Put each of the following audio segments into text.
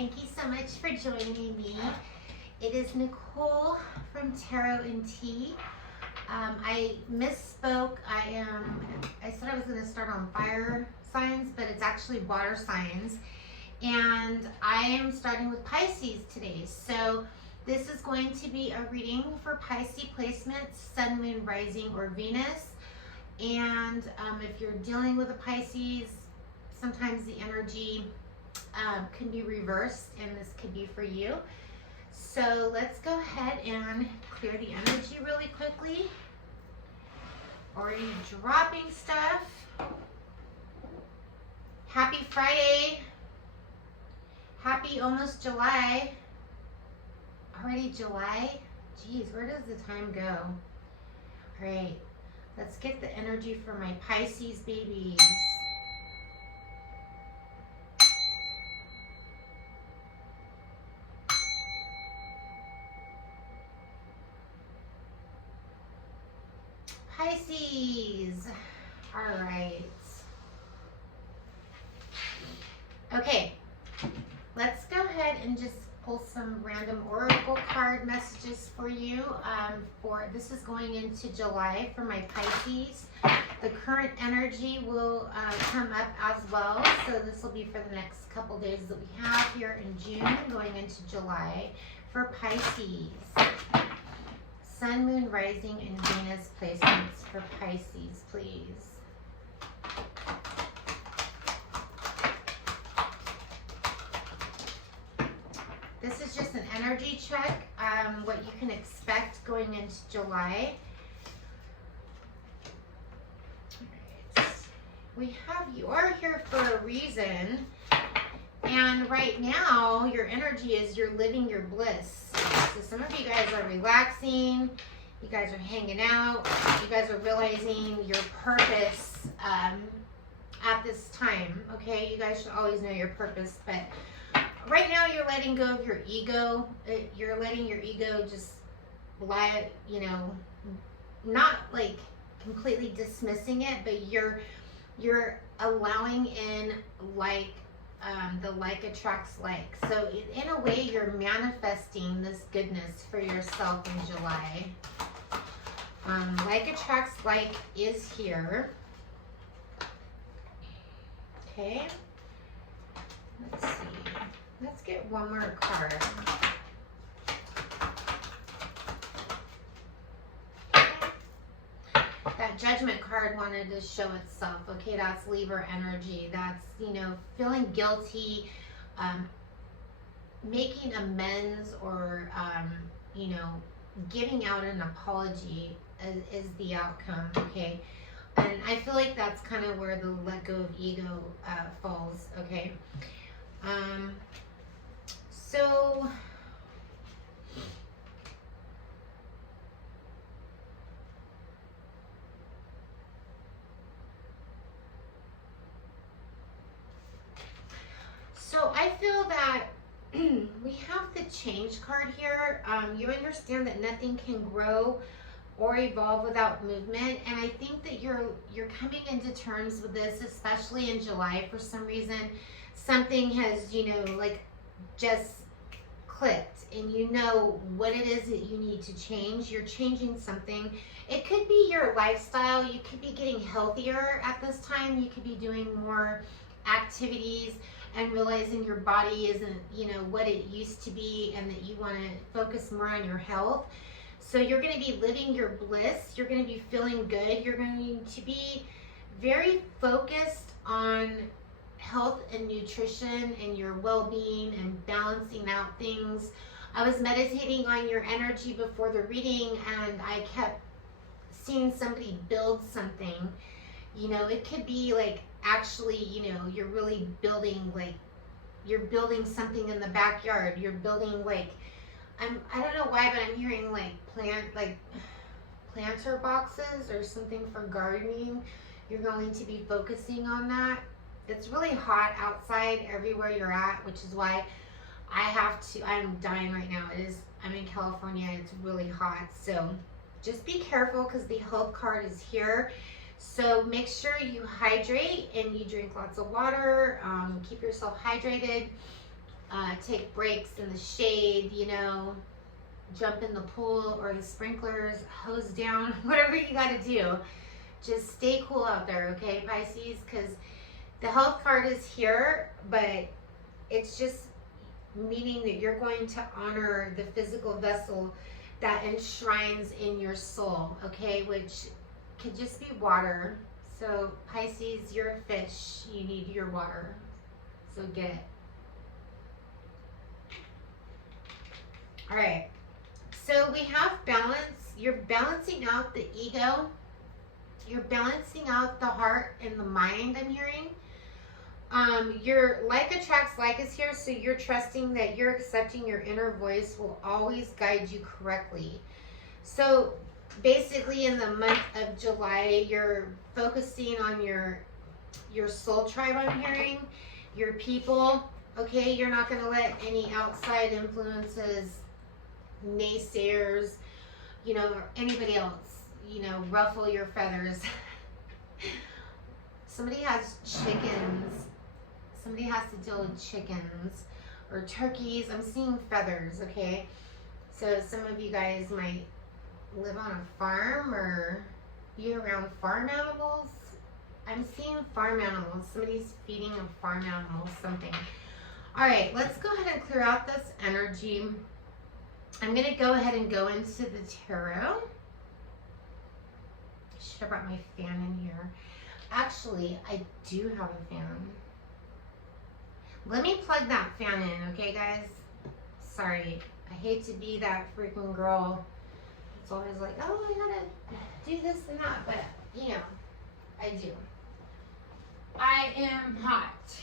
Thank you so much for joining me. It is Nicole from Tarot and Tea. I misspoke. I said I was going to start on fire signs, but it's actually water signs. And I am starting with Pisces today. So this is going to be a reading for Pisces placements, Sun, Moon, Rising, or Venus. And if you're dealing with a Pisces, sometimes the energy can be reversed, and this could be for you. So let's go ahead and clear the energy really quickly. Already dropping stuff. Happy Friday. Happy almost July. Already July? Geez, where does the time go? All right, let's get the energy for my Pisces babies. Pisces. All right. Okay, let's go ahead and just pull some random oracle card messages for you. This is going into July for my Pisces. The current energy will come up as well, so this will be for the next couple days that we have here in June, going into July for Pisces. Sun, Moon, Rising, and Venus placements for Pisces, please. This is just an energy check, what you can expect going into July. All right. You are here for a reason. And right now, your energy is you're living your bliss. So some of you guys are relaxing, you guys are hanging out, you guys are realizing your purpose at this time, okay? You guys should always know your purpose, but right now you're letting go of your ego. You're letting your ego just lie, not like completely dismissing it, but you're allowing in like, the like attracts like. So in a way, you're manifesting this goodness for yourself in July. Like attracts like is here. Okay. Let's see. Let's get one more card. That Judgment card wanted to show itself. Okay, that's Libra energy. That's, feeling guilty, making amends, or, giving out an apology is the outcome, okay? And I feel like that's kind of where the let go of ego falls, okay? So I feel that we have the change card here. You understand that nothing can grow or evolve without movement, and I think that you're coming into terms with this, especially in July. For some reason, something has just clicked, and you know what it is that you need to change. You're changing something. It could be your lifestyle. You could be getting healthier at this time. You could be doing more activities and realizing your body isn't what it used to be, and that you want to focus more on your health. So you're going to be living your bliss. You're going to be feeling good. You're going to be very focused on health and nutrition and your well-being and balancing out things. I was meditating on your energy before the reading, and I kept seeing somebody build something. It could be like, actually, you're really building, like, you're building something in the backyard. You're building, like, I don't know why, but I'm hearing like planter boxes or something for gardening. You're going to be focusing on that. It's really hot outside everywhere you're at, which is why I'm dying right now. I'm in California. It's really hot. So just be careful, because the health card is here. So make sure you hydrate and you drink lots of water. Keep yourself hydrated. take breaks in the shade, you know, jump in the pool or the sprinklers, hose down, whatever you got to do. Just stay cool out there, okay, Pisces? Because the health card is here, but it's just meaning that you're going to honor the physical vessel that enshrines in your soul, okay, which could just be water. So Pisces, you're a fish, you need your water, so get it. All right, so we have balance. You're balancing out the ego, you're balancing out the heart and the mind, I'm hearing. Your like attracts like is here, so you're trusting that you're accepting your inner voice will always guide you correctly. So basically in the month of July, you're focusing on your soul tribe, I'm hearing, your people, okay? You're not going to let any outside influences, naysayers, you know, or anybody else, you know, ruffle your feathers. Somebody has chickens. Somebody has to deal with chickens or turkeys. I'm seeing feathers, okay? So some of you guys might live on a farm or be around farm animals. I'm seeing farm animals. Somebody's feeding a farm animal something. All right, let's go ahead and clear out this energy. I'm going to go ahead and go into the tarot. Should have brought my fan in here. Actually, I do have a fan. Let me plug that fan in, okay, guys? Sorry. I hate to be that freaking girl. It's always like, oh, I gotta do this and that. But, you know, I do. I am hot.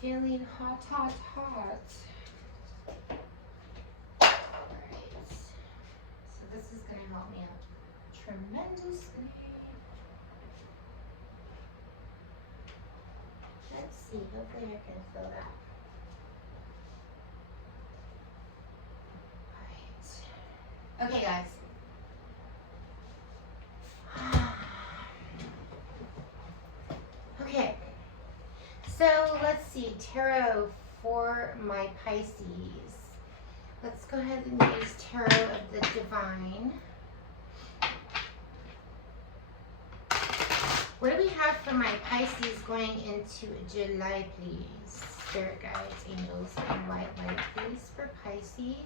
Feeling hot, hot, hot. Alright. So this is going to help me out tremendously. Let's see. Hopefully I can fill that. Alright. Okay, guys. Okay. So let's see. Tarot for my Pisces. Let's go ahead and use Tarot of the Divine. What do we have for my Pisces going into July, please? Spirit guides, angels, and white light, please, for Pisces.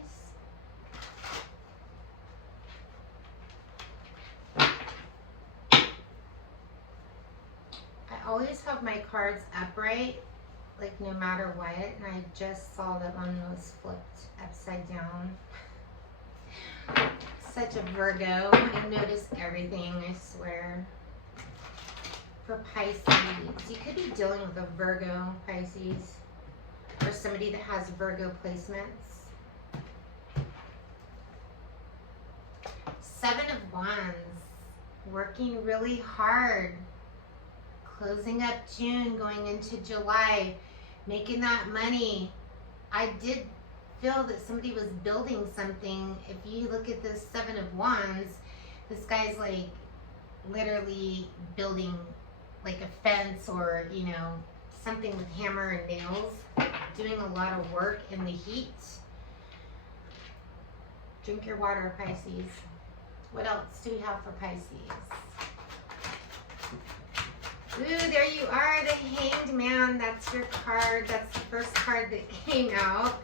I always have my cards upright, like no matter what, and I just saw that one was flipped upside down. Such a Virgo. I notice everything, I swear. For Pisces, you could be dealing with a Virgo, Pisces, or somebody that has Virgo placements. Seven of Wands, working really hard, closing up June, going into July, making that money. I did feel that somebody was building something. If you look at this Seven of Wands, this guy's like literally building like a fence or, you know, something with hammer and nails, doing a lot of work in the heat. Drink your water, Pisces. What else do we have for Pisces? Ooh, there you are, the Hanged Man. That's your card. That's the first card that came out.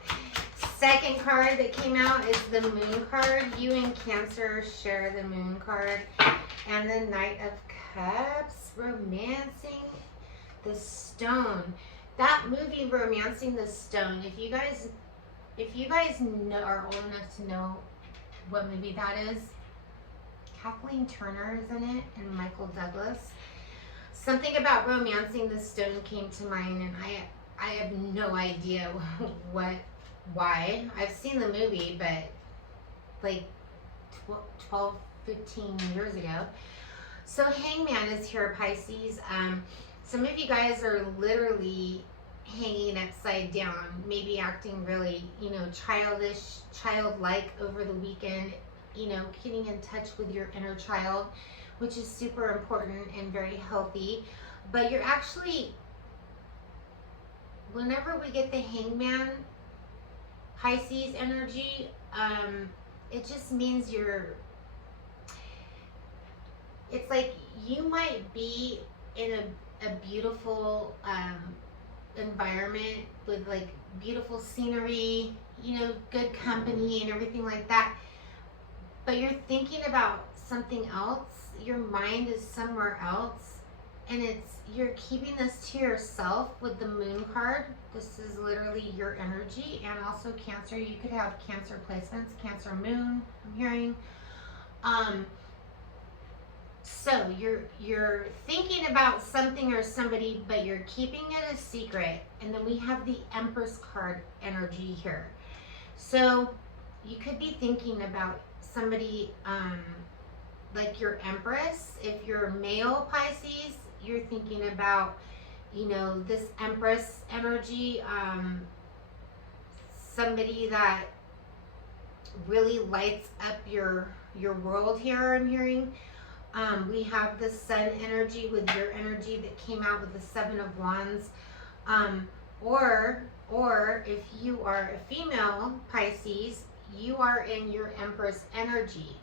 Second card that came out is the Moon card. You and Cancer share the Moon card. And the Knight of Cups, Romancing the Stone. That movie, Romancing the Stone, if you guys know, are old enough to know what movie that is, Kathleen Turner is in it and Michael Douglas. Something about Romancing the Stone came to mind, and I have no idea why. I've seen the movie, but like 12, 15 years ago. So Hangman is here, Pisces. Some of you guys are literally hanging upside down, maybe acting really, you know, childish, childlike over the weekend, you know, getting in touch with your inner child, which is super important and very healthy. But you're actually whenever we get the Hangman Pisces energy, it just means it's like you might be in a beautiful environment with like beautiful scenery, you know, good company and everything like that, but you're thinking about something else. Your mind is somewhere else, and you're keeping this to yourself with the Moon card. This is literally your energy, and also Cancer. You could have Cancer placements, Cancer Moon, I'm hearing. So you're thinking about something or somebody, but you're keeping it a secret. And then we have the Empress card energy here. So you could be thinking about somebody like your Empress. If you're male Pisces, you're thinking about, you know, this Empress energy, somebody that really lights up your world here, I'm hearing. We have the Sun energy with your energy that came out with the Seven of Wands. Or if you are a female Pisces, you are in your Empress energy.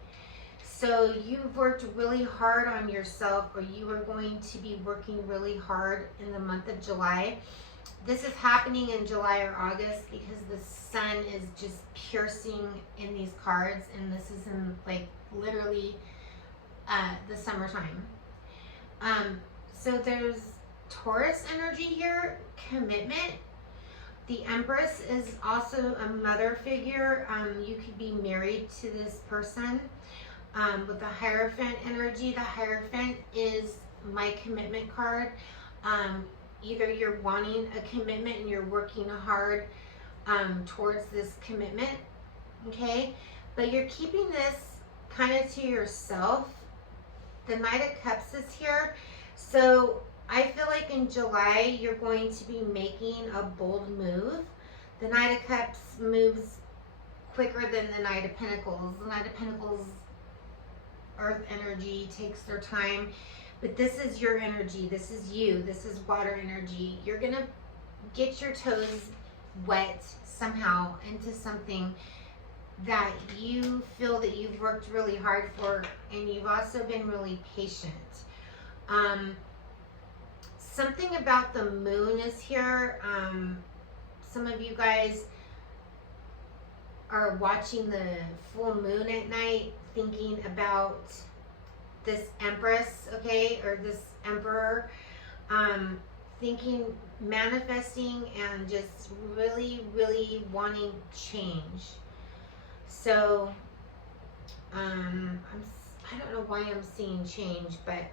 So you've worked really hard on yourself, or you are going to be working really hard in the month of July. This is happening in July or August because the sun is just piercing in these cards, and this is in like literally the summertime. So there's Taurus energy here, commitment. The Empress is also a mother figure. You could be married to this person. With the Hierophant energy, the Hierophant is my commitment card. Either you're wanting a commitment and you're working hard towards this commitment, okay? But you're keeping this kind of to yourself. The Knight of Cups is here. So I feel like in July, you're going to be making a bold move. The Knight of Cups moves quicker than the Knight of Pentacles. The Knight of Pentacles, earth energy, takes their time. But this is your energy. This is you. This is water energy. You're going to get your toes wet somehow into something that you feel that you've worked really hard for, and you've also been really patient. Something about the moon is here. Some of you guys are watching the full moon at night, thinking about this Empress, okay, or this Emperor, thinking, manifesting, and just really, really wanting change. So, I don't know why I'm seeing change, but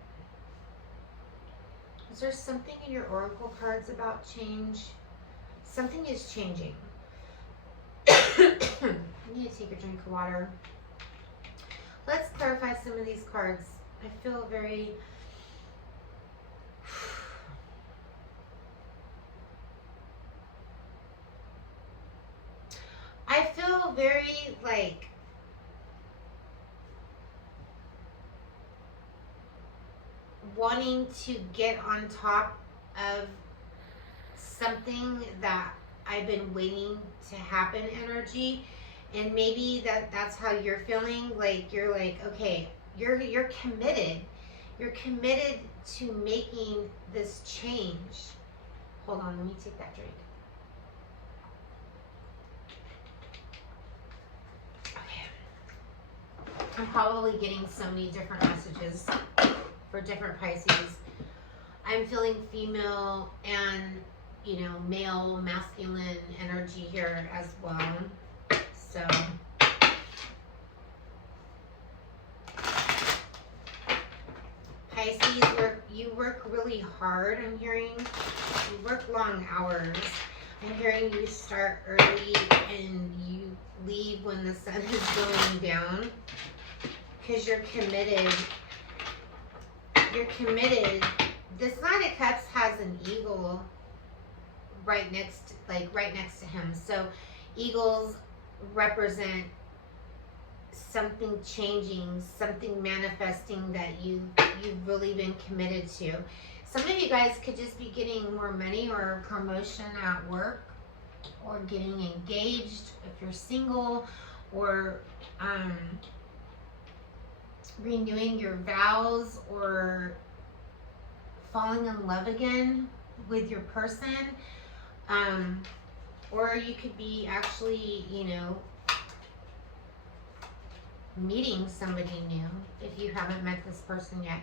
is there something in your oracle cards about change? Something is changing. I need to take a drink of water. Let's clarify some of these cards. I feel very... I feel very like wanting to get on top of something that I've been waiting to happen energy. And maybe that's how you're feeling. Like you're like, okay, you're committed. You're committed to making this change. Hold on, let me take that drink. I'm probably getting so many different messages for different Pisces. I'm feeling female and, you know, male, masculine energy here as well. So, Pisces, you work really hard, I'm hearing. You work long hours. I'm hearing you start early and you leave when the sun is going down. Because you're committed. You're committed. This Knight of Cups has an eagle right next to him. So eagles represent something changing, something manifesting that you've really been committed to. Some of you guys could just be getting more money or promotion at work, or getting engaged if you're single, or renewing your vows, or falling in love again with your person. Or you could be actually, you know, meeting somebody new if you haven't met this person yet.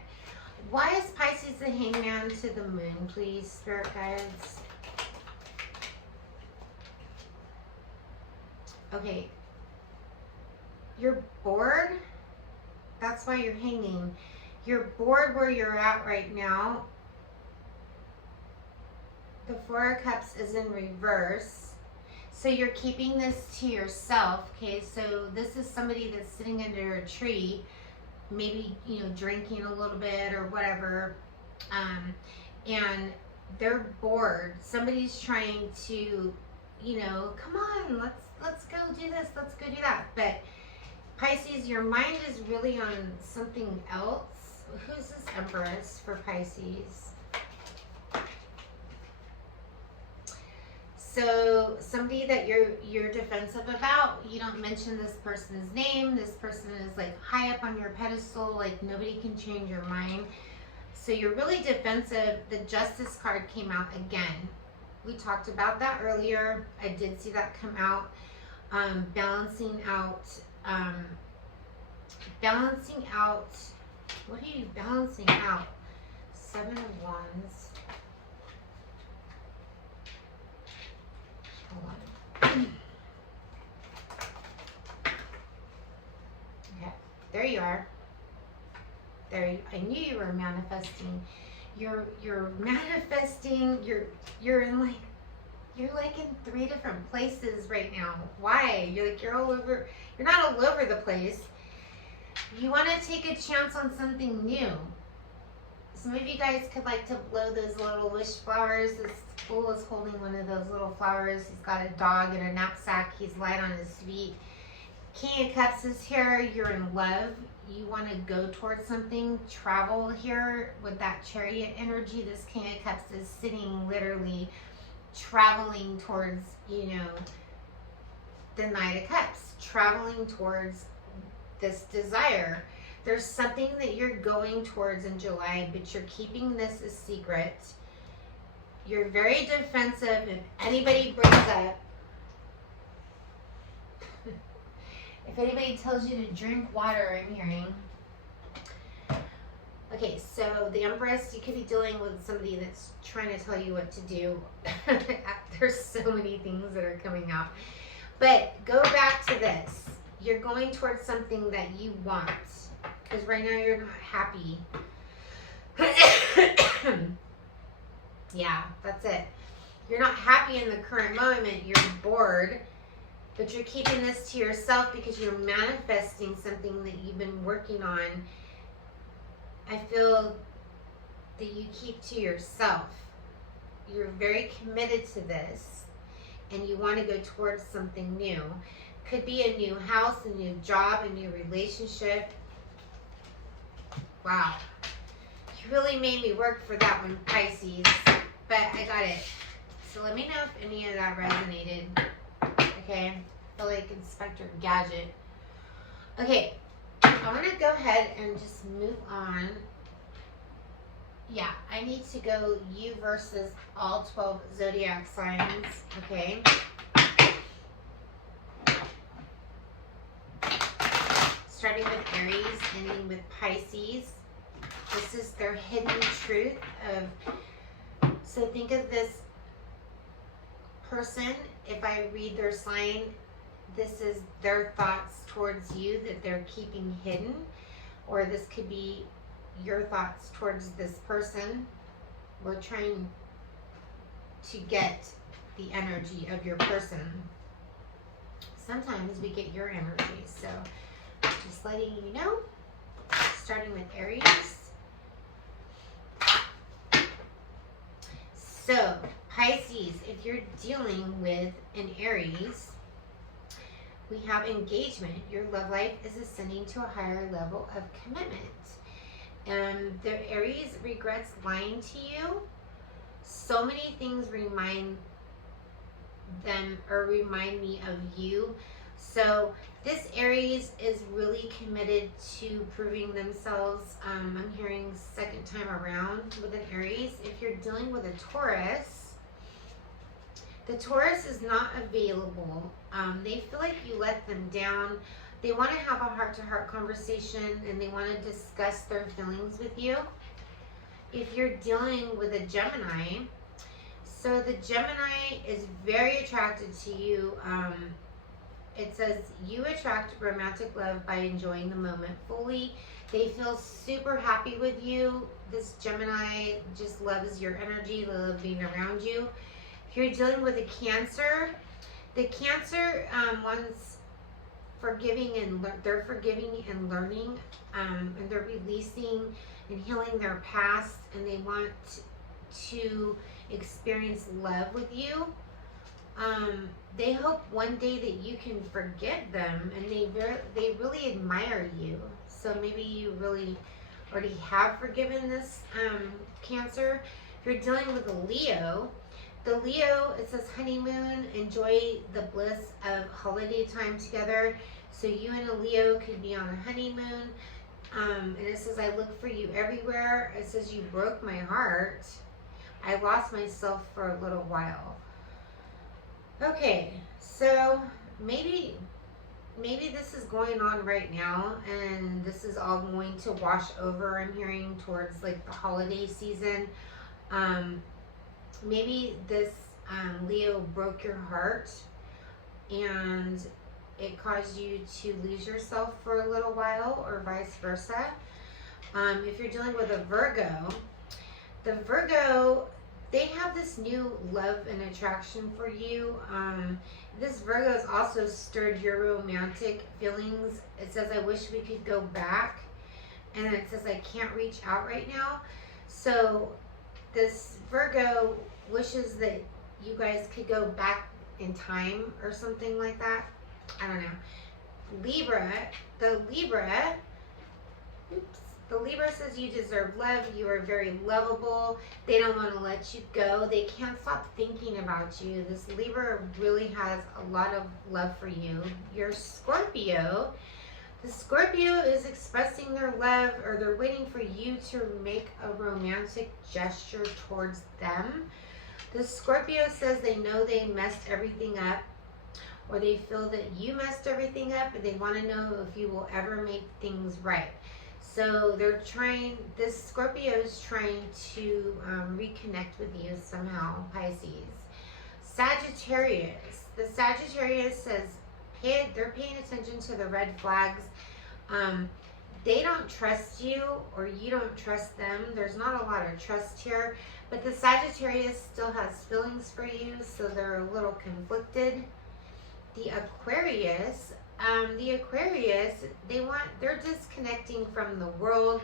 Why is Pisces the hangman to the moon, please, spirit guides? Okay. You're bored. That's why you're hanging. You're bored where you're at right now. The Four of Cups is in reverse. So you're keeping this to yourself, okay? So this is somebody that's sitting under a tree, maybe, you know, drinking a little bit or whatever, and they're bored. Somebody's trying to, you know, come on, let's go do this, let's go do that. But Pisces, your mind is really on something else. Who's this Empress for Pisces? So somebody that you're defensive about, you don't mention this person's name. This person is like high up on your pedestal, like nobody can change your mind. So you're really defensive. The Justice card came out again. We talked about that earlier. I did see that come out. Balancing out. What are you balancing out? Seven of Wands. Okay, there you are. I knew you were manifesting. You're manifesting. You're in you're in 3 different places right now. Why? You're all over. You're not all over the place. You want to take a chance on something new. Some of you guys could like to blow those little wish flowers. This fool is holding one of those little flowers. He's got a dog and a knapsack. He's light on his feet. King of Cups is here. You're in love. You want to go towards something. Travel here with that Chariot energy. This King of Cups is sitting literally traveling towards, you know, the Knight of Cups. Traveling towards this desire. There's something that you're going towards in July, but you're keeping this a secret. You're very defensive. If anybody brings up, if anybody tells you to drink water, I'm hearing. Okay, so the Empress, you could be dealing with somebody that's trying to tell you what to do. There's so many things that are coming out. But go back to this. You're going towards something that you want. Because right now you're not happy. Yeah, that's it. You're not happy in the current moment. You're bored. But you're keeping this to yourself because you're manifesting something that you've been working on. I feel that you keep to yourself. You're very committed to this. And you want to go towards something new. Could be a new house, a new job, a new relationship. Wow. You really made me work for that one, Pisces. But I got it. So let me know if any of that resonated. Okay? I feel like Inspector Gadget. Okay. I'm going to go ahead and just move on. Yeah, I need to go you versus all 12 zodiac signs. Okay? Starting with Aries, ending with Pisces. This is their hidden truth of, so think of this person, if I read their sign, this is their thoughts towards you that they're keeping hidden, or this could be your thoughts towards this person. We're trying to get the energy of your person. Sometimes we get your energy, so just letting you know, starting with Aries. So, Pisces, if you're dealing with an Aries, we have engagement. Your love life is ascending to a higher level of commitment. The Aries regrets lying to you. So many things remind them or remind me of you. So this Aries is really committed to proving themselves. I'm hearing second time around with an Aries. If you're dealing with a Taurus, the Taurus is not available. They feel like you let them down. They want to have a heart-to-heart conversation and they want to discuss their feelings with you. If you're dealing with a Gemini, so the Gemini is very attracted to you. It says you attract romantic love by enjoying the moment fully. They feel super happy with you. This Gemini just loves your energy, they love being around you. If you're dealing with a Cancer, the Cancer wants forgiving and they're forgiving and learning, and they're releasing and healing their past, and they want to experience love with you. They hope one day that you can forgive them, and they really admire you. So maybe you really already have forgiven this Cancer. If you're dealing with a Leo, the Leo, it says honeymoon, enjoy the bliss of holiday time together. So you and a Leo could be on a honeymoon. And it says, I look for you everywhere. It says, you broke my heart. I lost myself for a little while. Okay, so maybe this is going on right now, and this is all going to wash over. I'm hearing towards like the holiday season. Maybe this Leo broke your heart, and it caused you to lose yourself for a little while, or vice versa. If you're dealing with a Virgo, the Virgo, they have this new love and attraction for you. This Virgo has also stirred your romantic feelings. It says, I wish we could go back. And it says, I can't reach out right now. So this Virgo wishes that you guys could go back in time or something like that. I don't know. Libra, the Libra says you deserve love. You are very lovable. They don't want to let you go. They can't stop thinking about you. This Libra really has a lot of love for you. Your Scorpio, the Scorpio is expressing their love, or they're waiting for you to make a romantic gesture towards them. The Scorpio says they know they messed everything up, or they feel that you messed everything up, and they want to know if you will ever make things right. So they're trying, this Scorpio is trying to reconnect with you somehow, Pisces. Sagittarius, the Sagittarius says they're paying attention to the red flags. They don't trust you, or you don't trust them. There's not a lot of trust here, but the Sagittarius still has feelings for you, so they're a little conflicted. The Aquarius, they're disconnecting from the world.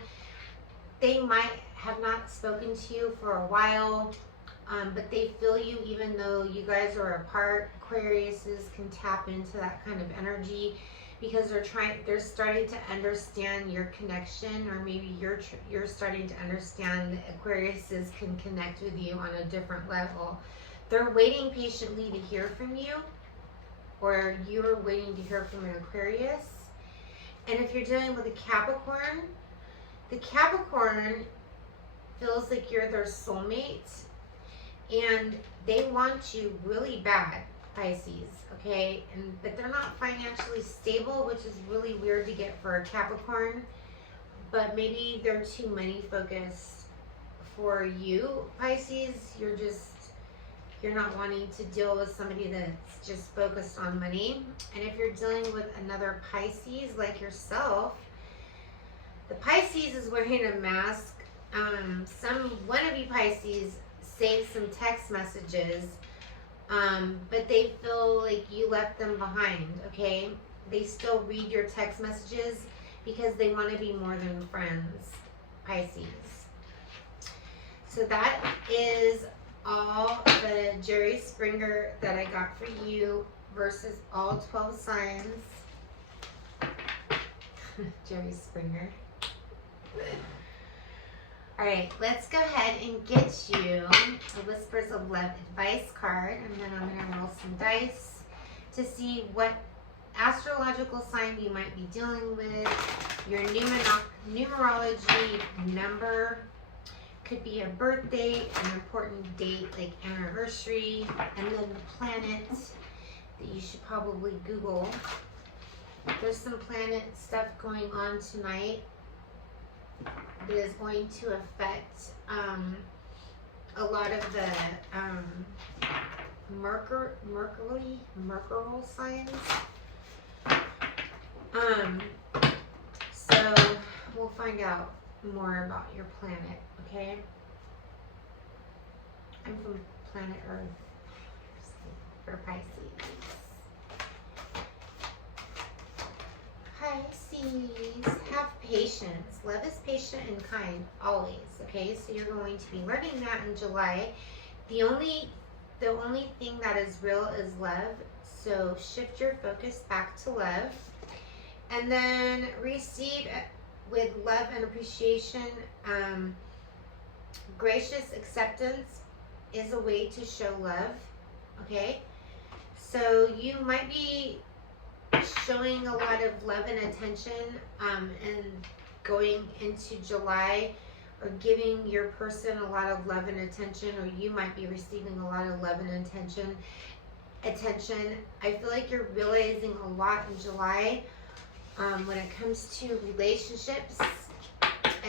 They might have not spoken to you for a while, but they feel you even though you guys are apart. Aquariuses can tap into that kind of energy because they're starting to understand your connection, or maybe you're starting to understand that Aquariuses can connect with you on a different level. They're waiting patiently to hear from you, or you're waiting to hear from an Aquarius. And if you're dealing with a Capricorn, the Capricorn feels like you're their soulmate, and they want you really bad, Pisces, okay? But they're not financially stable, which is really weird to get for a Capricorn. But maybe they're too money focused for you, Pisces. You're not wanting to deal with somebody that's just focused on money. And if you're dealing with another Pisces like yourself, the Pisces is wearing a mask. One of you Pisces saved some text messages, but they feel like you left them behind, okay? They still read your text messages because they want to be more than friends, Pisces. So that is all the Jerry Springer that I got for you versus all 12 signs. Jerry Springer. All right, let's go ahead and get you a Whispers of Love advice card, and then I'm going to roll some dice to see what astrological sign you might be dealing with. Your numerology number could be a birth date, an important date like anniversary, and then the planet that you should probably Google. There's some planet stuff going on tonight that is going to affect a lot of the Mercury signs. So we'll find out more about your planet, okay? I'm from planet Earth for Pisces. Pisces, have patience. Love is patient and kind, always, okay? So you're going to be learning that in July. The only thing that is real is love. So shift your focus back to love. And then receive with love and appreciation. Gracious acceptance is a way to show love, okay? So you might be showing a lot of love and attention and going into July, or giving your person a lot of love and attention, or you might be receiving a lot of love and attention. I feel like you're realizing a lot in July when it comes to relationships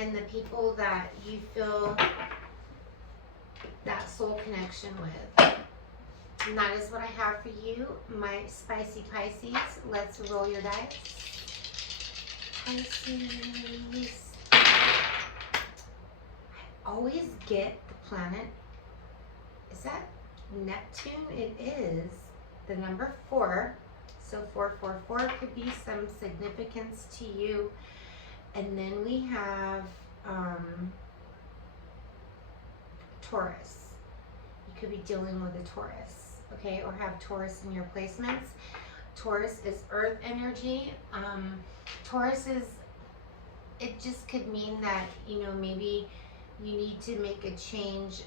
and the people that you feel that soul connection with. And that is what I have for you, my spicy Pisces. Let's roll your dice. Pisces. I always get the planet. Is that Neptune? It is the number 4. So 444 could be some significance to you. And then we have Taurus. You could be dealing with a Taurus, okay, or have Taurus in your placements. Taurus is earth energy. Taurus is, it just could mean that, you know, maybe you need to make a change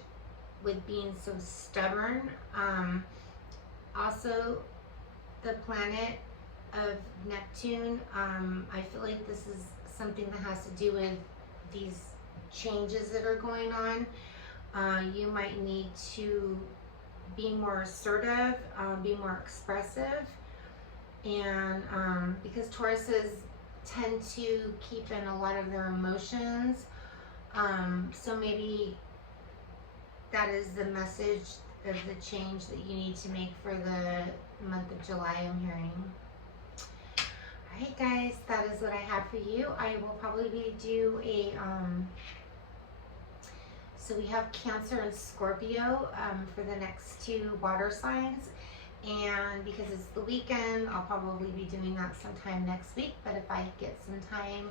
with being so stubborn. Also, the planet of Neptune, I feel like this is something that has to do with these changes that are going on. You might need to be more assertive, be more expressive, and because Tauruses tend to keep in a lot of their emotions, so maybe that is the message of the change that you need to make for the month of July, I'm hearing. Alright guys, that is what I have for you. I will probably do a so we have Cancer and Scorpio for the next 2 water signs, and because it's the weekend, I'll probably be doing that sometime next week, but if I get some time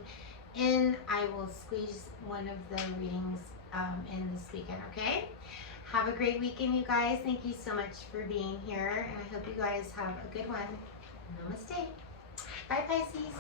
in, I will squeeze one of the readings in this weekend, okay? Have a great weekend, you guys. Thank you so much for being here, and I hope you guys have a good one. Namaste. Bye, Pisces.